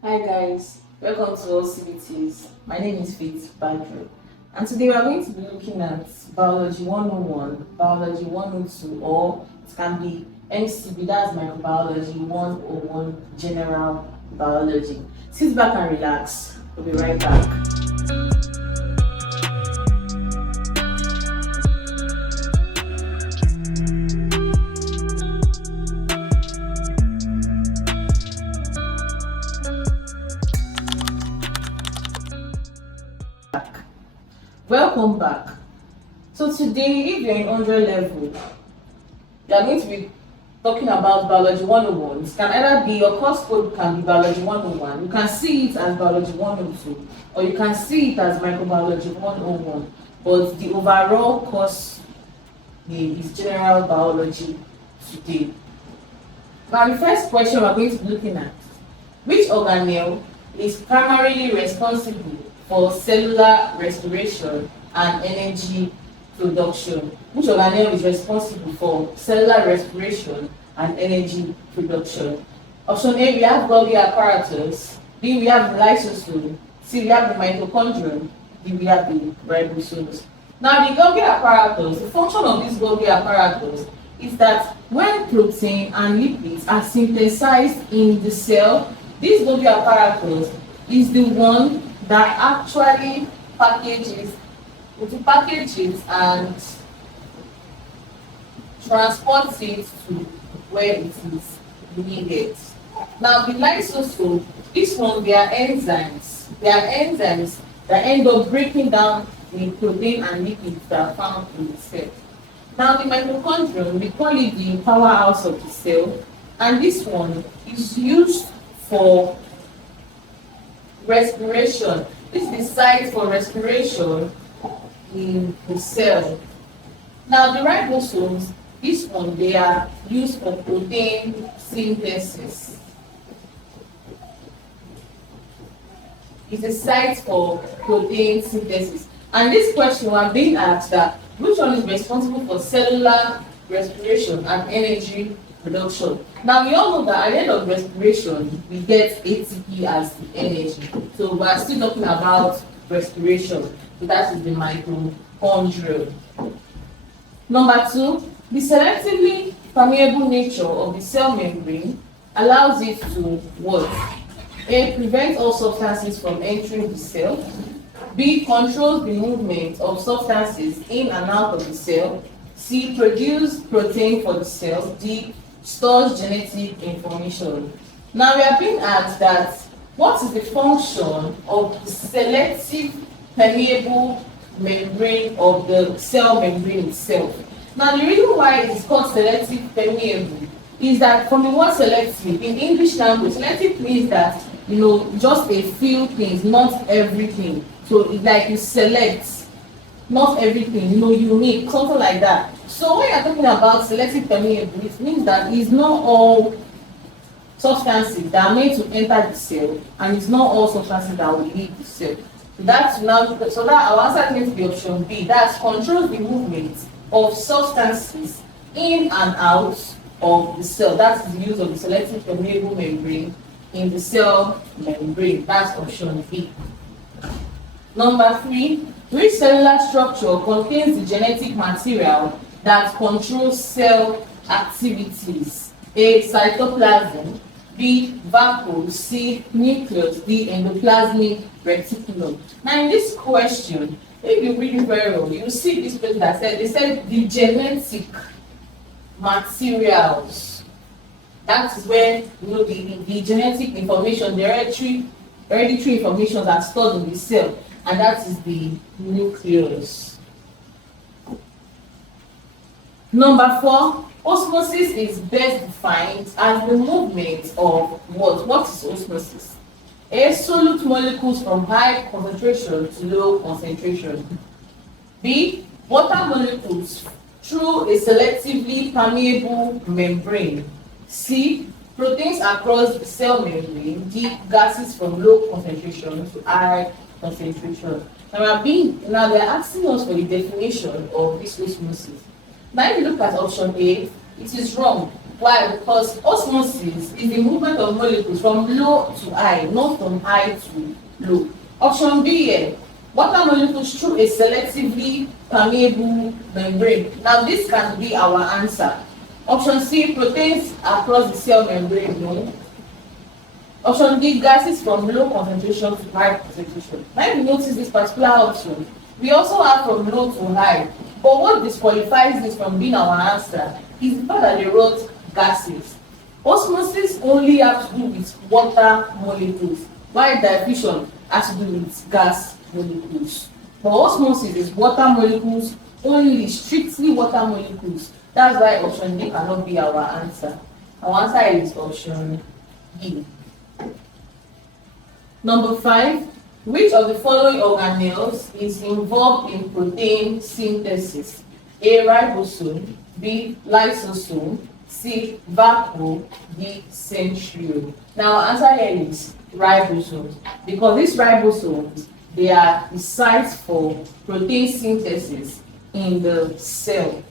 Hi guys, welcome to AllCBTs. My name is Faith Badru, and today we are going to be looking at Biology 101, Biology 102, or it can be MCB, that's Microbiology 101, General Biology. Sit back and relax. We'll be right back. Welcome back. So today, if you're in 100 level, you are going to be talking about Biology 101. It can either be your course code can be Biology 101. You can see it as Biology 102, or you can see it as Microbiology 101. But the overall course name is General Biology today. Now, the first question we're going to be looking at: which organelle is primarily responsible for cellular respiration and energy production? Which organelle is responsible for cellular respiration and energy production? Option A, we have Golgi apparatus. B, we have the lysosome. C, we have the mitochondrion. D, we have the ribosomes. Now, the Golgi apparatus, the function of this Golgi apparatus is that when protein and lipids are synthesized in the cell, this Golgi apparatus is the one that actually packages and transports it to where it is needed. Now the lysosome, this one, they are enzymes. They are enzymes that end up breaking down the protein and lipids that are found in the cell. Now the mitochondrion, we call it the powerhouse of the cell, and this one is used for respiration. This is the site for respiration in the cell. Now the ribosomes, this one, they are used for protein synthesis. It's a site for protein synthesis. And this question we're being asked that which one is responsible for cellular respiration and energy production? Now we all know that at the end of respiration we get ATP as the energy. So we are still talking about respiration. So that is the mitochondrion. Number 2, the selectively permeable nature of the cell membrane allows it to what? A, prevent all substances from entering the cell. B, controls the movement of substances in and out of the cell. C, produce protein for the cell. D, stores genetic information. Now we are being asked that what is the function of the selective permeable membrane of the cell membrane itself? Now the reason why it is called selective permeable is that from the word selective in English language, selective means that just a few things, not everything. So it's like you select, not everything, unique, something like that. So when you're talking about selective permeable, it means that it's not all substances that are meant to enter the cell, and it's not all substances that will leave the cell. That our answer needs to be option B. That controls the movement of substances in and out of the cell. That's the use of the selective permeable membrane in the cell membrane. That's option B. Number 3, which cellular structure contains the genetic material that controls cell activities? A, cytoplasm. B, vacuole. C, nucleus. D, endoplasmic reticulum. Now in this question, if you read it very well, you see this person that said, they said the genetic materials. That is where the genetic information, the hereditary information are stored in the cell, and that is the nucleus. Number 4, osmosis is best defined as the movement of what? What is osmosis? A, solute molecules from high concentration to low concentration. B, water molecules through a selectively permeable membrane. C, proteins across the cell membrane. D, gases from low concentration to high concentration. Now they're asking us for the definition of this osmosis. Now if you look at option A, it is wrong. Why? Because osmosis is the movement of molecules from low to high, not from high to low. Option B here, water molecules through a selectively permeable membrane. Now this can be our answer. Option C, proteins across the cell membrane. No. Option D, gases from low concentration to high concentration. Now if you notice this particular option, we also have from low to high. But what disqualifies this from being our answer is the fact that they wrote gases. Osmosis only has to do with water molecules, while diffusion has to do with gas molecules. But osmosis is water molecules only, strictly water molecules. That's why option D cannot be our answer. Our answer is option B. Number 5. Which of the following organelles is involved in protein synthesis? A. Ribosome. B. Lysosome. C. Vacuole. D. Centriole. Now our answer here is ribosomes, because these ribosomes, they are the sites for protein synthesis in the cell.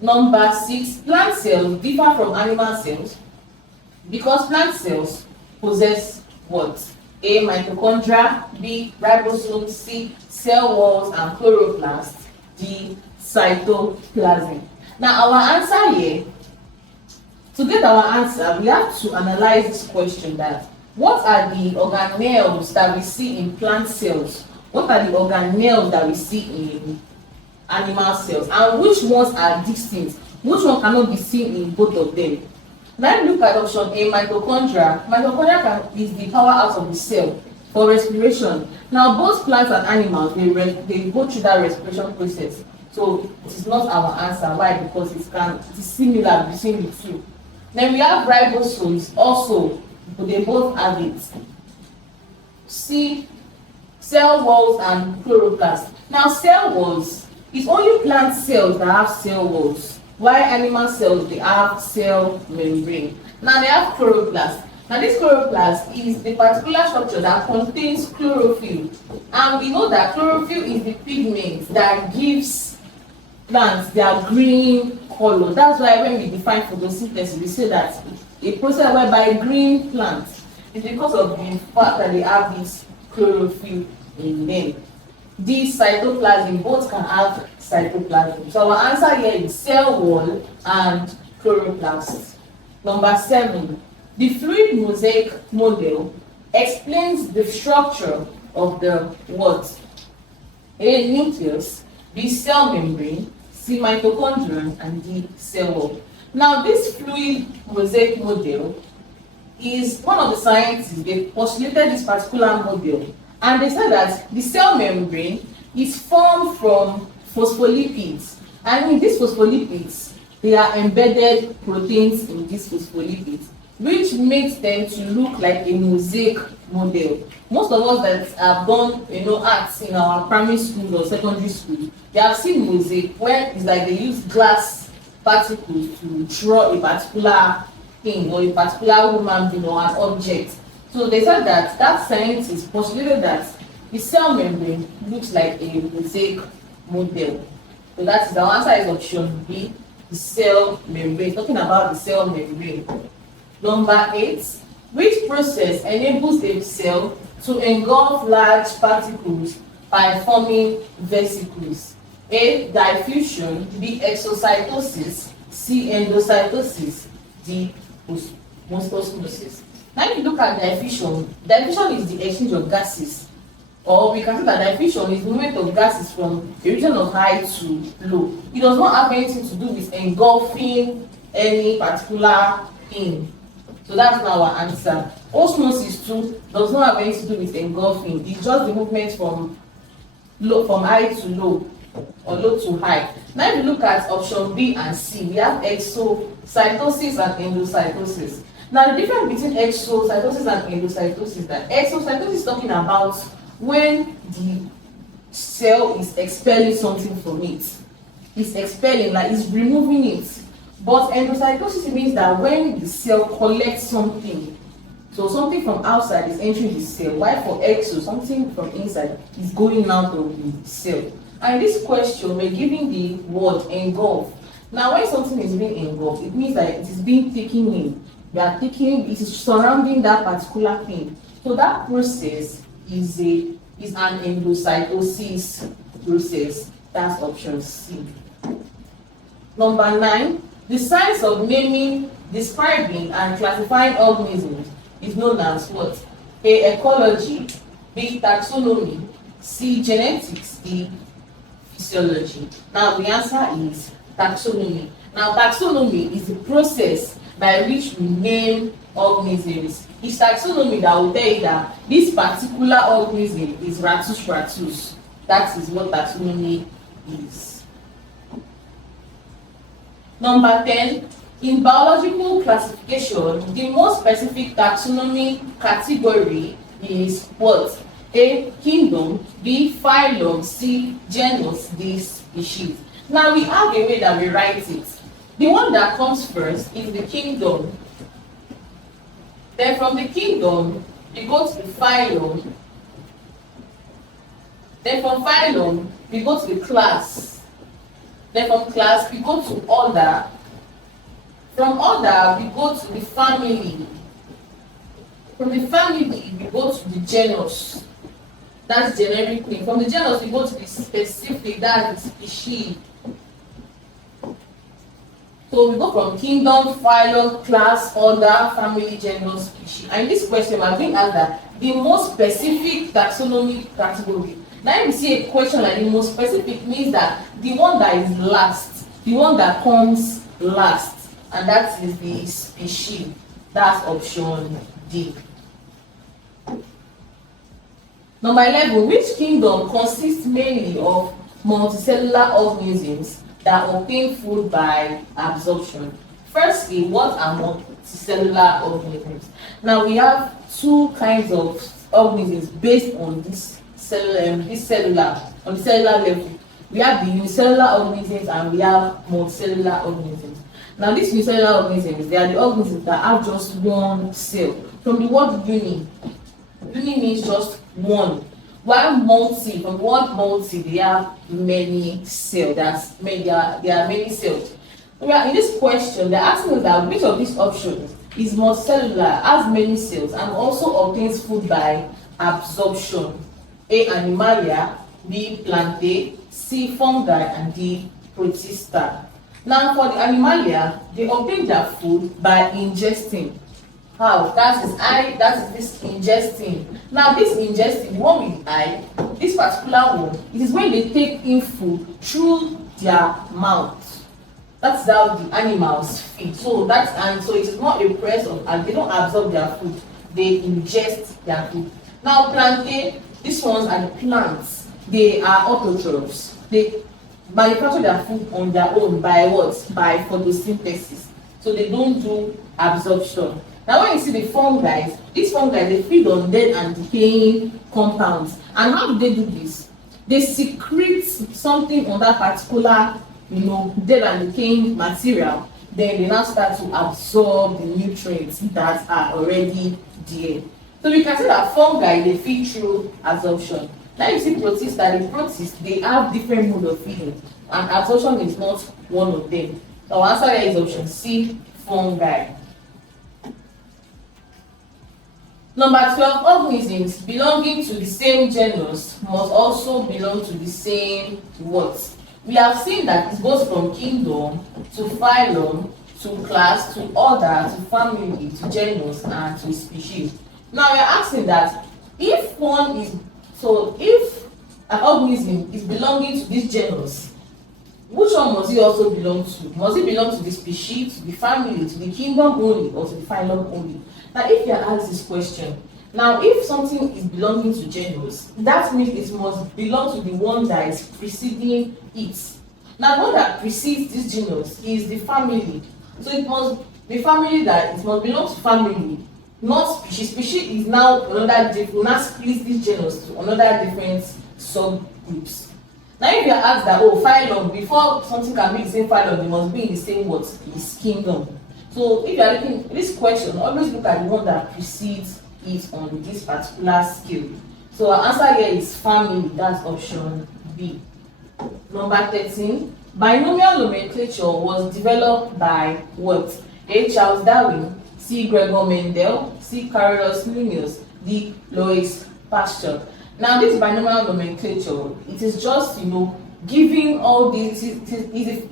Number 6. Plant cells differ from animal cells because plant cells possess what? A. Mitochondria. B. Ribosomes. C. Cell walls and chloroplasts. D. Cytoplasm. Now our answer here, to get our answer, we have to analyze this question that what are the organelles that we see in plant cells? What are the organelles that we see in animal cells? And which ones are distinct? Which one cannot be seen in both of them? Let's look at option A, mitochondria. Mitochondria is the powerhouse of the cell for respiration. Now, both plants and animals, they go through that respiration process. So, it is not our answer. Why? Because it is similar between the two. Then we have ribosomes also, but they both have it. C, cell walls and chloroplasts. Now, cell walls, it's only plant cells that have cell walls, while animal cells, they have cell membrane. Now they have chloroplast. Now this chloroplast is the particular structure that contains chlorophyll. And we know that chlorophyll is the pigment that gives plants their green color. That's why when we define photosynthesis, we say that a process whereby green plants is because of the fact that they have this chlorophyll in them. These cytoplasm, both can have cytoplasm. So our answer here is cell wall and chloroplast. Number 7, the fluid mosaic model explains the structure of the what? A. Nucleus. B. Cell membrane. C. Mitochondrion. And D. Cell wall. Now this fluid mosaic model is one of the scientists, they postulated this particular model. And they said that the cell membrane is formed from phospholipids. And in these phospholipids, there are embedded proteins in these phospholipids, which makes them to look like a mosaic model. Most of us that have done, arts in our primary school or secondary school, they have seen mosaic where it's like they use glass particles to draw a particular thing or a particular human being or an object. So they said that scientist postulated that the cell membrane looks like a mosaic model. So that is the answer is option B, the cell membrane. Talking about the cell membrane. Number 8, which process enables a cell to engulf large particles by forming vesicles? A. Diffusion. B. Exocytosis. C. Endocytosis. D. Osmosis. Now if you look at diffusion, diffusion is the exchange of gases. Or we can say that diffusion is the movement of gases from a region of high to low. It does not have anything to do with engulfing any particular thing. So that's not our answer. Osmosis too does not have anything to do with engulfing. It's just the movement from high to low or low to high. Now if you look at option B and C, we have exocytosis and endocytosis. Now the difference between exocytosis and endocytosis is that exocytosis is talking about when the cell is expelling something from it. It's expelling, like it's removing it. But endocytosis means that when the cell collects something, so something from outside is entering the cell, while for exo, something from inside is going out of the cell. And in this question, we're giving the word engulf. Now, when something is being engulfed, it means that it is being taken in. You are taking, it is surrounding that particular thing. So that process is an endocytosis process. That's option C. Number 9, the science of naming, describing, and classifying organisms is known as what? A. Ecology, B. Taxonomy, C. Genetics, D. Physiology. Now the answer is taxonomy. Now taxonomy is the process by which we name organisms. It's taxonomy that will tell you that this particular organism is Ratus ratus. That is what taxonomy is. Number 10, in biological classification, the most specific taxonomy category is what? A. Kingdom, B. Phylum, C. Genus, D. Species. Now we have a way that we write it. The one that comes first is the kingdom. Then from the kingdom, we go to the phylum. Then from phylum, we go to the class. Then from class, we go to order. From order, we go to the family. From the family, we go to the genus. That's generic name. From the genus, we go to the specific, that's the species. So we go from kingdom, phylum, class, order, family, genus, species. And in this question, I'm being asked that the most specific taxonomy category. Now, if you see a question like the most specific, means that the one that is last, the one that comes last, and that is the species. That's option D. Number 11, which kingdom consists mainly of multicellular organisms that obtain food by absorption? Firstly, what are multicellular organisms? Now we have two kinds of organisms based on this cellular, on the cellular level. We have the unicellular organisms and we have multicellular organisms. Now these unicellular organisms, they are the organisms that have just one cell. From the word uni means just one. While multi, from the word multi, they have many cells. There are many cells. In this question, they're asking us that which of these options is multicellular, has many cells, and also obtains food by absorption. A. Animalia, B. Plantae, C. Fungi, and D. Protista. Now for the Animalia, they obtain their food by ingesting. How? That is this ingesting. Now this ingesting, the one with I, this particular one, it is when they take in food through their mouth. That's how the animals feed. So so it is not a press of, and they don't absorb their food, they ingest their food. Now Plantae, these ones are the plants. They are autotrophs. They manufacture their food on their own by what? By photosynthesis. So they don't do absorption. Now when you see the fungi, these fungi, they feed on dead and decaying compounds. And how do they do this? They secrete something on that particular, dead and decaying material. Then they now start to absorb the nutrients that are already there. So we can say that fungi, they feed through absorption. Now you see protista, the protists, they have different modes of feeding, and absorption is not one of them. So our answer here is option C, fungi. Number 12, organisms belonging to the same genus must also belong to the same what? We have seen that it goes from kingdom to phylum to class to order to family to genus and to species. Now we are asking that if an organism is belonging to this genus, which one must it also belong to? Must it belong to the species, to the family, to the kingdom only, or to the phylum only? Now if you are asked this question, now if something is belonging to genus, that means it must belong to the one that is preceding it. Now the one that precedes this genus is the family. So it must be family, that it must belong to family, not species. Species is now another different, now split this genus to another different subgroups. Now if you are asked that, phylum, before something can be the same phylum, they must be in the same what? Is kingdom. So if you are looking at this question, always look at the one that precedes it on this particular scale. So our answer here is family, that's option B. Number 13, binomial nomenclature was developed by what? A. Charles Darwin, C. Gregor Mendel, C. Carolus Linnaeus, D. Louis Pasteur. Now this binomial nomenclature, it is just, giving all these,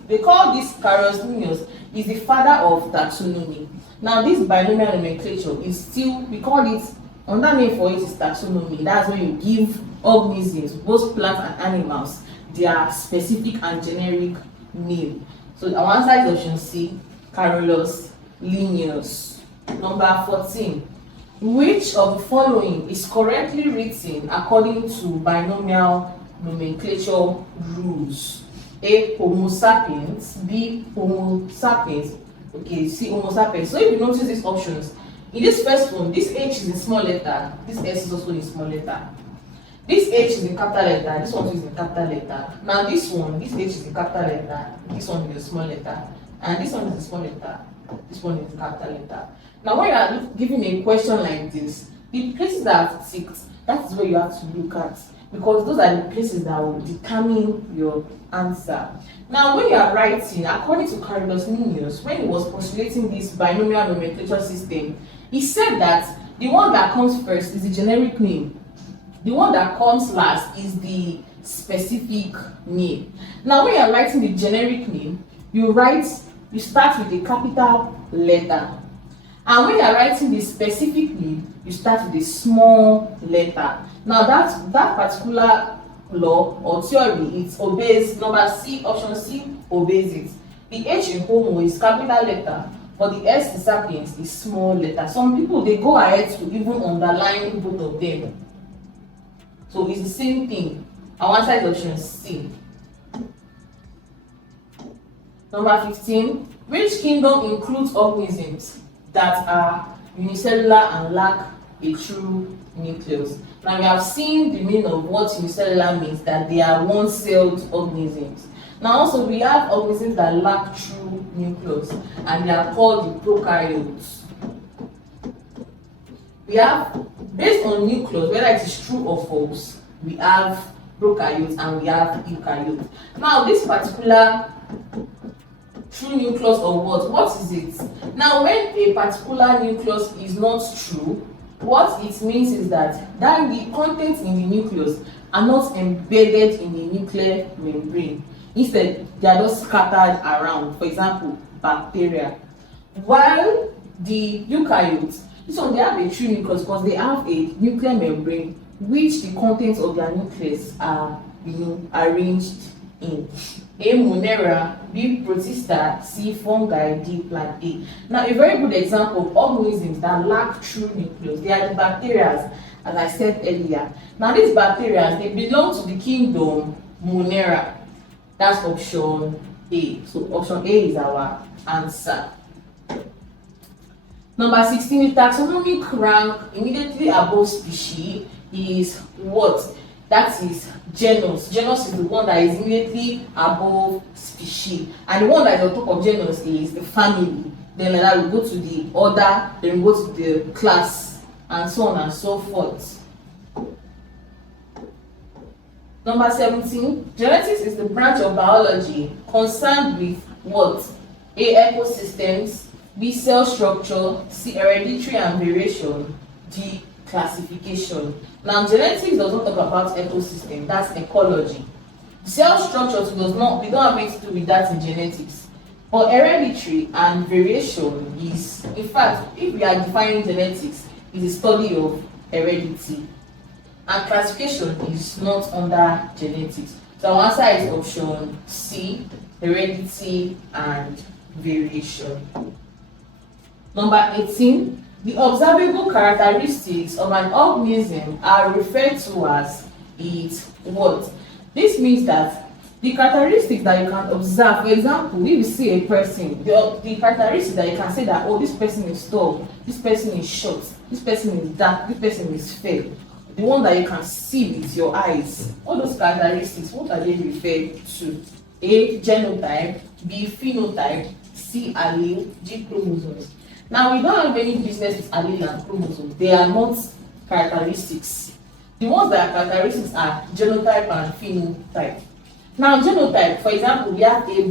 they call this Carolus Linnaeus is the father of taxonomy. Now this binomial nomenclature is still, we call it, another name for it is taxonomy. That's when you give organisms, both plants and animals, their specific and generic name. So our answer is option C, Carolus Linnaeus. Number 14. Which of the following is correctly written according to binomial nomenclature rules? A. Homo sapiens. B. Homo sapiens. Okay, C. Homo sapiens. So if you notice these options, in this first one, this H is in small letter, this S is also in small letter. This H is in capital letter, this one is in capital letter. Now this one, this H is in capital letter, this one is in small letter, and this one is in small letter, this one is in capital letter. Now when you are given a question like this, the places that I've ticked, that is where you have to look at, because those are the places that will determine your answer. Now when you are writing, according to Carolus Linnaeus, when he was postulating this binomial nomenclature system, he said that the one that comes first is the generic name. The one that comes last is the specific name. Now when you are writing the generic name, you start with a capital letter. And when you are writing the specific name, you start with a small letter. Now that particular law or theory, it obeys number C, option C obeys it. The H in homo is capital letter, but the S in sapiens is small letter. Some people, they go ahead to even underline both of them. So it's the same thing. Our answer is option C. Number 15. Which kingdom includes organisms that are unicellular and lack a true nucleus? Now we have seen the meaning of what unicellular means, that they are one-celled organisms. Now also we have organisms that lack true nucleus, and they are called the prokaryotes. We have, based on nucleus, whether it is true or false, we have prokaryotes and we have eukaryotes. Now this particular true nucleus or what is it? Now when a particular nucleus is not true, what it means is that the contents in the nucleus are not embedded in the nuclear membrane. Instead, they are just scattered around. For example, bacteria. While the eukaryotes, this one, they have a true nucleus because they have a nuclear membrane which the contents of their nucleus are arranged in. A. Monera, B. Protista, C. Fungi, D. Plant A. Now a very good example of organisms that lack true nucleus, they are the bacteria, as I said earlier. Now these bacteria, they belong to the kingdom Monera. That's option A. So option A is our answer. Number 16, the taxonomic rank immediately above species is what? That is genus. Genus is the one that is immediately above species, and the one that is on top of genus is the family. Then like that we go to the order, then we go to the class, and so on and so forth. Number 17, genetics is the branch of biology concerned with what? A. Ecosystems, B. Cell structure, C. Hereditary and variation, D. Classification. Now genetics does not talk about ecosystem, that's ecology. Cell structures we don't have anything to do with that in genetics. But hereditary and variation is, in fact, if we are defining genetics, is a study of heredity. And classification is not under genetics. So our answer is option C, heredity and variation. Number 18, the observable characteristics of an organism are referred to as its what? This means that the characteristics that you can observe, for example, if you see a person, the characteristics that you can say that, oh, this person is tall, this person is short, this person is dark, this person is fair, the one that you can see with your eyes, all those characteristics, what are they referred to? A. Genotype, B. Phenotype, C. Allele, D. Chromosomes. Now we don't have any business with allele and chromosomes. They are not characteristics. The ones that are characteristics are genotype and phenotype. Now, genotype, for example, we have A,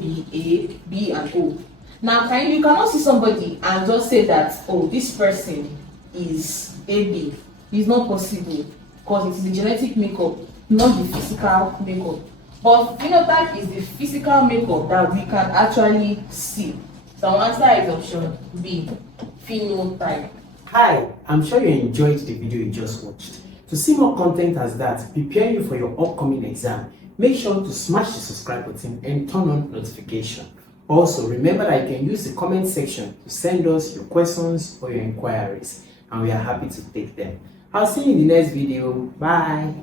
B, and O. Now, you cannot see somebody and just say that, oh, this person is AB. It's not possible because it is the genetic makeup, not the physical makeup. But phenotype is the physical makeup that we can actually see. So our answer is option B, phenotype. Hi, I'm sure you enjoyed the video you just watched. To see more content as that, prepare you for your upcoming exam, make sure to smash the subscribe button and turn on notification. Also, remember that you can use the comment section to send us your questions or your inquiries, and we are happy to take them. I'll see you in the next video. Bye.